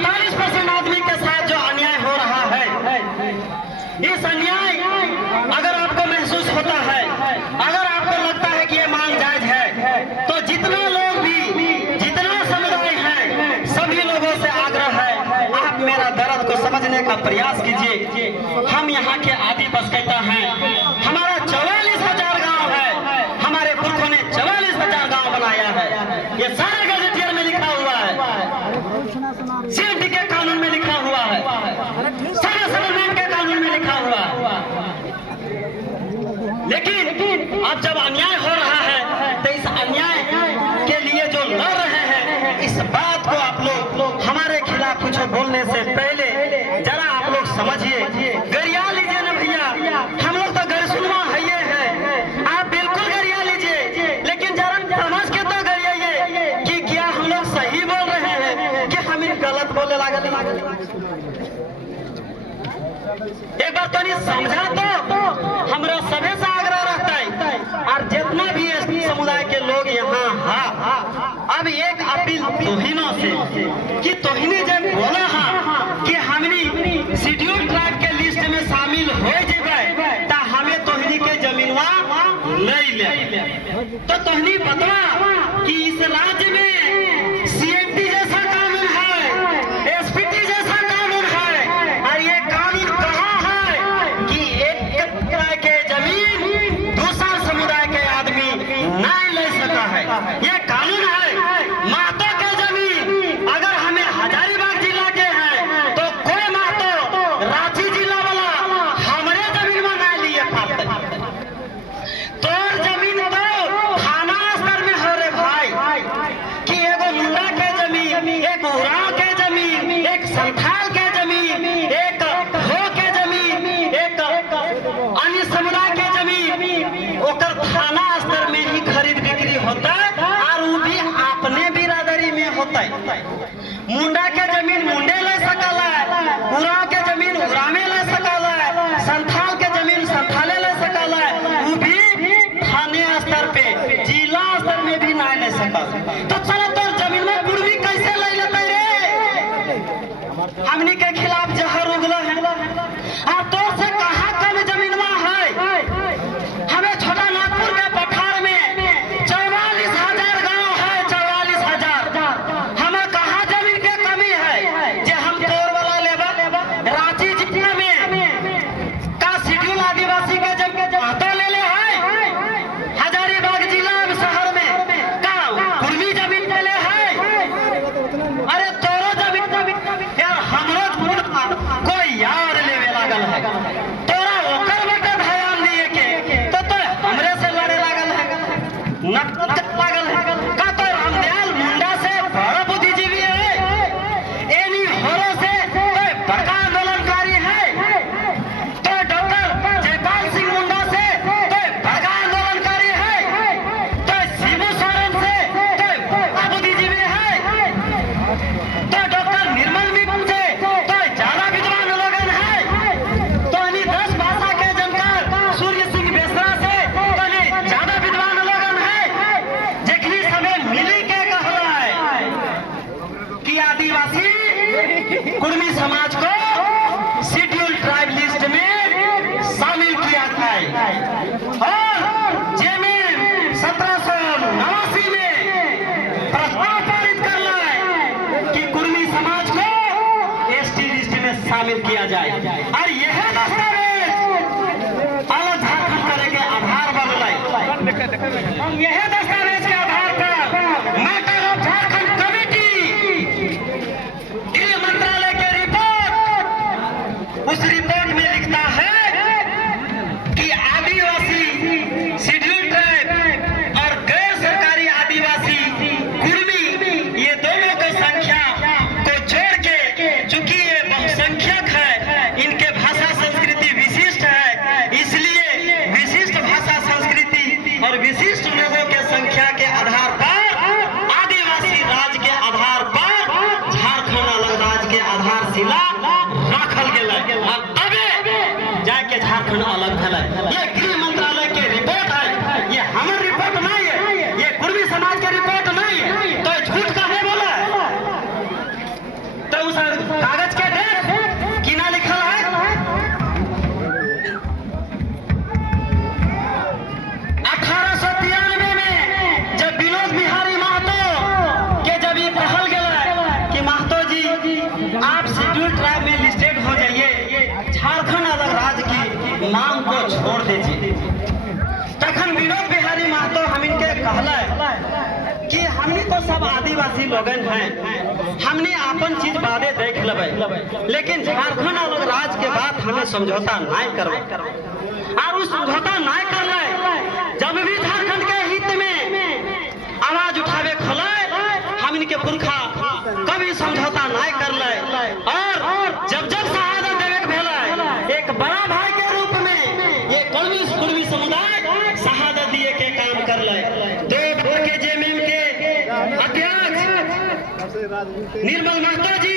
48% आदमी के साथ जो अन्याय हो रहा है, इस अन्याय अगर आपको महसूस होता है, अगर आपको लगता है कि ये मांग जायज है, तो जितना लोग भी, जितना समुदाय है, सभी लोगों से आग्रह है, आप मेरा दर्द को समझने का प्रयास कीजिए। हम यहाँ के आदि बसकैता हैं, हमारा 44,000 गांव है, हमारे पुरखों ने 44,000 गांव बनाया है। ये सारे गजेटियर में लिखा हुआ है, सीएमडी के कानून में लिखा हुआ है, सारे सेटलमेंट के कानून में लिखा हुआ है। लेकिन अब जब अन्याय हो रहा है, तो इस अन्याय के लिए जो लड़ रहे हैं, इस बात को आप लोग हमारे खिलाफ कुछ बोलने से पहले जरा आप लोग समझिए। गरिया लीजिए ना भैया, हम लोग तो गैरसुनवा है ये है, आप बिल्कुल गरिया लीजिए, लेकिन जरा समझ के तो गरियाइए कि क्या हम लोग सही बोल रहे हैं कि हम गलत बोले लागल। एक बार तो नहीं समझा तो हमरा सभी से आग्रह रहता है, और जितना भी एसटी समुदाय के लोग यहाँ अब एक अपील तोहिनों से कि तोहिने जब बोला कि हमनी शेड्यूल ट्राइब के लिस्ट में शामिल हो जेबे ता हमें तोहिनी के जमीनवा नहीं ले, तो तोहिनी बतवा कि इस राज्य में सीएमटी जैसा कानून है, एसपीटी जैसा कानून है, और ये कानून कहा है कि एक के जमीन दूसरा समुदाय के आदमी नहीं ले सका है। ये कानून है। महतो के जमीन अगर हमें हजारीबाग जिला के हैं, तो कोई महतो रांची जिला वाला हमारे जमीन में नहीं लिए पाते। तो जमीन तो थाना स्तर में हो रे भाई, कि एगो मुंडा के जमीन, एक उराव के जमीन, एक संथाल के जमीन, एक हो के जमीन, एक अन्य समुदाय के जमीन, ओकर थाना स्तर में ही खरीद बिक्री होता है, और वो भी अपने बिरादरी में होता है। मुंडा के जमीन मुंडे ले सकला है, उराव के जमीन उरामे ले सकला है, संथाल के जमीन संथाले ले सकला है, वो भी थाने स्तर पे, जिला स्तर में भी नहीं ले सकता। तो चलो तो जमीन में कुर्मी कैसे ले लेते रे? हमनी के खिलाफ जहर उगला है, और तो से कहा कम जमीनवा है। हमें छोटा नागपुर के पठार में 44,000 गांव है, 44,000। हमें कहा जमीन के कमी है जे हम तोर वाला लेबर रांची जिला में का शेड्यूल आदिवासी के जब महतो ले ले है, हजारीबाग जिला शहर में का कुर्मी जमीन ले ले है। अरे तोरो जमीन यार हमरो कोई यार लेवे लागल है, तोरा ओकर बटे ध्यान दिए के तो हमरे से लड़े लागल है, नटक लागल है। का तो रामदयाल मुंडा से बड़ा बुद्धिजीवी है, एनी होरो से कोई बड़का आंदोलनकारी है, तो डॉक्टर जयपाल सिंह मुंडा से कोई बड़का आंदोलनकारी है, तो शिबू सोरेन से कोई बड़ा बुद्धिजीवी है, तो डॉक्टर निर्मल मित्र से कोई ज्यादा विद्वान लोगन है, तो अन्य 10 भाषा के जानकार सूर्य सिंह बेसरा से तो ज्यादा विद्वान लोगन है, जेखनी समय मिली के कहला है कि आदिवासी कुर्मी समाज को शेड्यूल ट्राइब लिस्ट में शामिल किया जाए, और जेमें 1789 में प्रस्ताव पारित करला है कि कुर्मी समाज को एसटी लिस्ट में शामिल किया जाए। और यह दस्तावेज अलग झारखंड करे के आधार बनल, यह दस्तावेज के आधार पर मैटर ऑफ झारखंड कमेटी गृह मंत्रालय के रिपोर्ट, उस रिपोर्ट में लिखता है कि आदिवासी शेड्यूल ट्राइब और गैर सरकारी आदिवासी कुर्मी ये दोनों की संख्या को जोड़ के, चूंकि ये बहुसंख्यक है, इनके भाषा संस्कृति विशिष्ट है, इसलिए विशिष्ट भाषा संस्कृति और विशिष्ट लोगों के संख्या के आधार पर आदिवासी राज्य के आधार पर झारखंड अलग राज्य के आधारशिला रखल गेल, और तबे जाके झारखंड अलग भेल। ये गृह मंत्रालय के रिपोर्ट है, ये हमार रिपोर्ट नहीं है, ये कुर्मी समाज के रिपोर्ट नहीं है, तो झूठ काहे बोला है? तो उस आदिवासी लोगन हैं, हमने अपन चीज बादे देख लेबै, लेकिन झारखंड अलग राज्य के बात हमें समझौता नहीं करबै। और उस समझौता नहीं कर ले, जब भी झारखंड के हित में आवाज उठावे खोले, हम इनके पुरखा कभी समझौता नहीं कर ले। और जब जब शहादत देवे के भेले, एक बड़ा भाई के रूप में ये कुर्मी समुदाय शहादत दिए के काम कर ले। दो बार के जेएमएम के अध्यक्ष निर्मल महतो जी